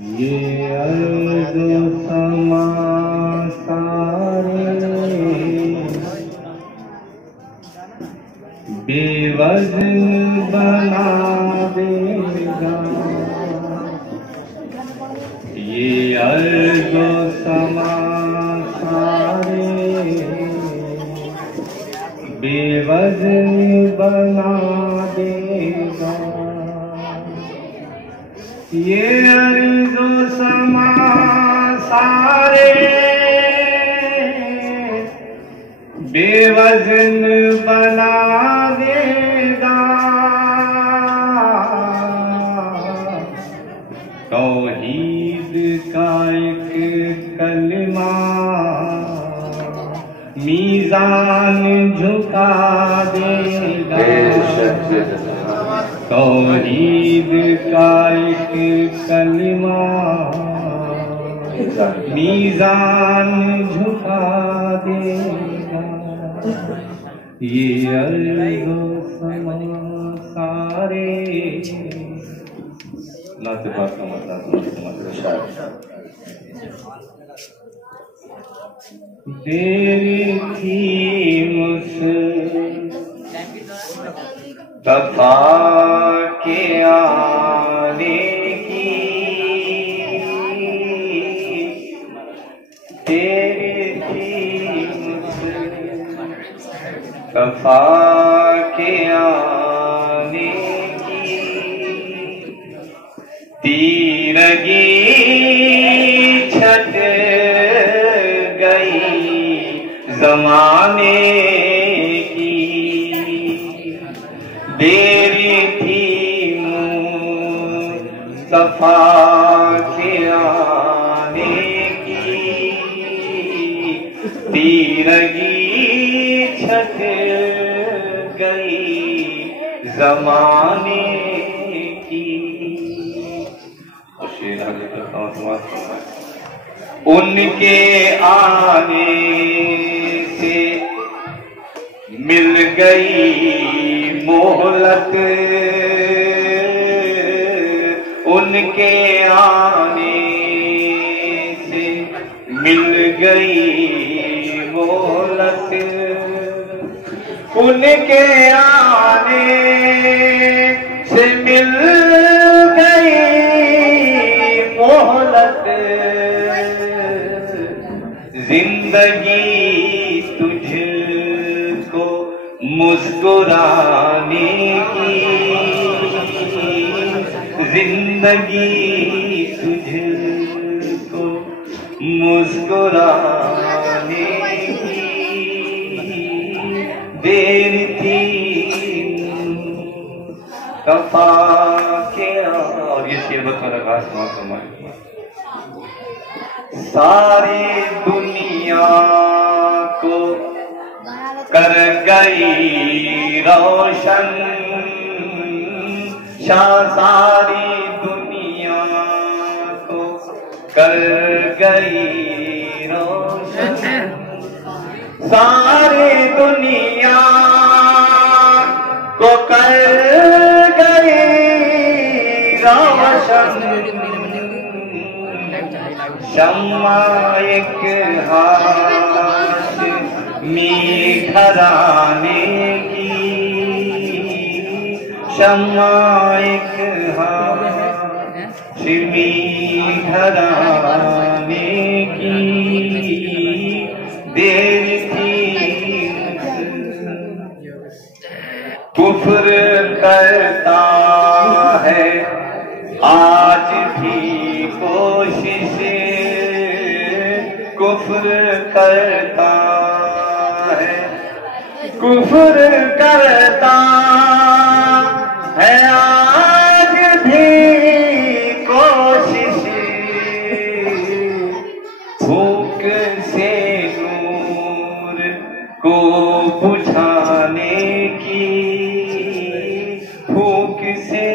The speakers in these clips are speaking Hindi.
ये अर्ज़ समा सारे बेवज़न बना देगा। ये अर्ज़ समा सारे बेवज़न बना देगा। ये अर्ज़ो समा सारे बेवज़न बना देगा। तौहीद का एक कलमा मीज़ान झुका देगा। तौहीद का एक कलमा मीज़ान झुका देगा। ये अर्ज़ो समा सारे नात-ए-पाक का मतलब देर थी मुस्तफ़ा के आने की, देर थी मुस्तफ़ा के आने की। तीरगी छट गई ज़माने की। देर थी मुस्तफ़ा के आने की। तीरगी छट गई ज़माने की। उनके आने से मिल गई मोहलत। उनके आने से मिल गई मोहलत। उनके आने से मिल गई मोहलत। जिंदगी तुझको मुस्कुराने की। जिंदगी तुझको मुस्कुराने की। देर थी मुस्तफ़ा के। और ये शेर बता खास मौसम। सारी दुनिया को कर गई रोशन। सारी दुनिया को कर गई रोशन। सारी दुनिया को कर गई रोशन। शम्मा एक हाशमी घराने की। शम्मा एक हाशमी घराने की। देर थी कुफ्र करता है आज भी कोशिश। कुफ्र करता है, कुफ्र करता है आज भी कोशिश। भूख से नूर को बुझाने की। भूख से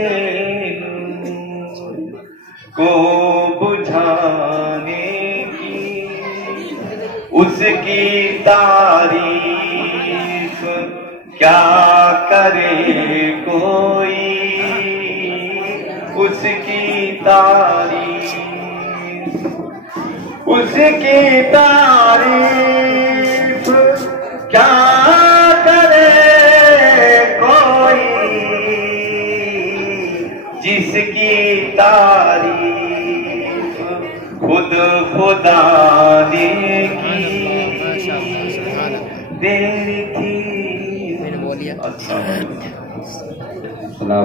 नूर को बुझाने की। उसकी तारीफ क्या करे कोई। उसकी तारीफ जिसकी तारीफ क्या करे कोई, जिसकी तारीफ खुद खुदा ने की। देर थी। मैंने बोलिया। अच्छा।